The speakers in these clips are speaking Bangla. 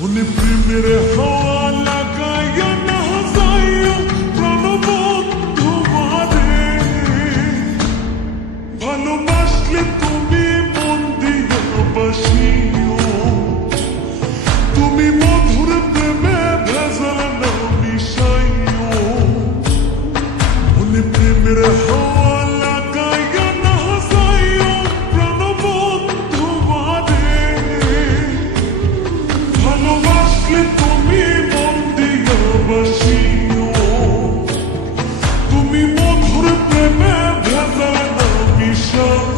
মনে প্রেমের হাওয়া লাগাইয়া না যাইও প্রাণবন্ধু মারে, ভালোবাসলে তুমি মন দিয়া বাসিও, তুমি মধুর প্রেমে ভেজাল না মিশাইও। মনে প্রেমের হাওয়া লাগাইয়া না যাইও প্রাণবন্ধু মারে, ভালোবাসলে তুমি মন দিয়া বাসিও, তুমি মধুর প্রেমে ভেজাল না মিশাইও।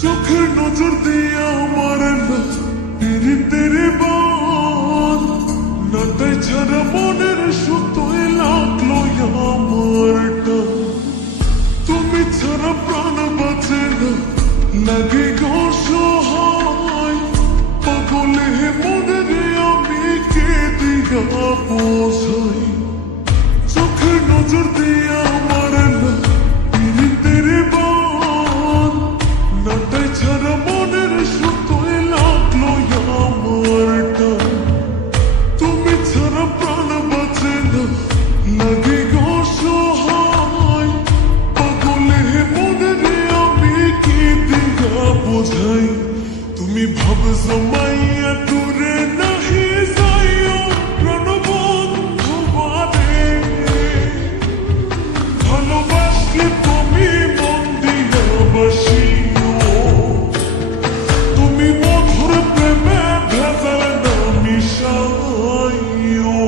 চোখের নজর দিয়ে আমার না পীড়িতের বান, নাটাই ছাড়া মনের সুতোয় লাগলো আমার টান। তুমি ছাড়া প্রাণ বাঁচে না, লাগে অসহায়, পাগলে মনের আমি কে দিয়া বোঝাই। চোখের নজর দিয়ে আমার না পীড়িতের বান, নাটাই ছাড়া মনের সুতোয় লাগলো আমার টান। তুমি ছাড়া প্রাণ বাঁচে না, লাগে অসহায়, পাগলে মনের আমি কি দিয়া বোঝাই। তুমি ভাব জমাইয়া দূরে নাহি যাইও প্রাণবন্ধু মারে, ভালোবাসলে তুমি মন দিয়া বাসিও, তুমি মধুর প্রেমে ভেজাল না মিশাইও।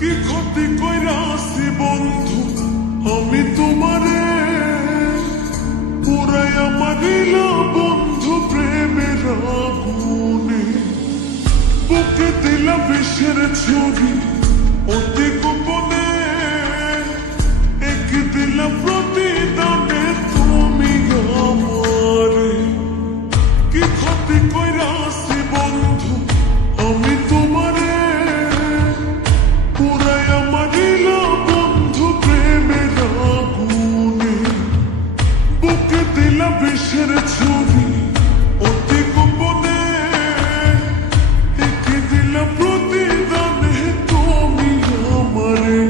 কি ক্ষতি কইরাছি বন্ধু আমি তোমারে, পুরাইয়া মারিলা বন্ধু প্রেমের আগুনে, বুকে দিলা বিষের ছুরি অতি গোপনে, এক দিলা প্রতিদানে তুমি আমারে। কি ক্ষতি কইরাছি বন্ধু আমি তোমারে, পুরাইয়া মারিলা বন্ধু প্রেমের আগুনে, বুকে দিলা বিষের ছুরি অতি গোপনে, একে দিলা প্রতিদানে তুমি আমারে।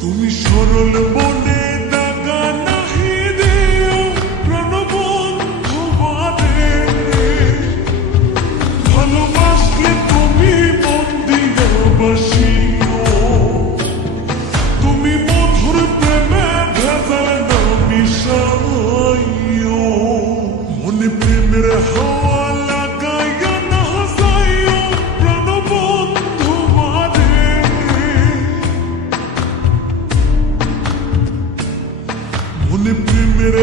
তুমি সরল মনে দাগা নাহি দিও প্রাণবন্ধু মারে, ভালোবাসলে তুমি মন দিয়া বাসিও, তুমি মধুর প্রেমে ভেজাল না মিশাইও। মনে প্রেমের হাওয়া লাগাইয়া না যাইও প্রাণবন্ধু মারে, মনে প্রেমের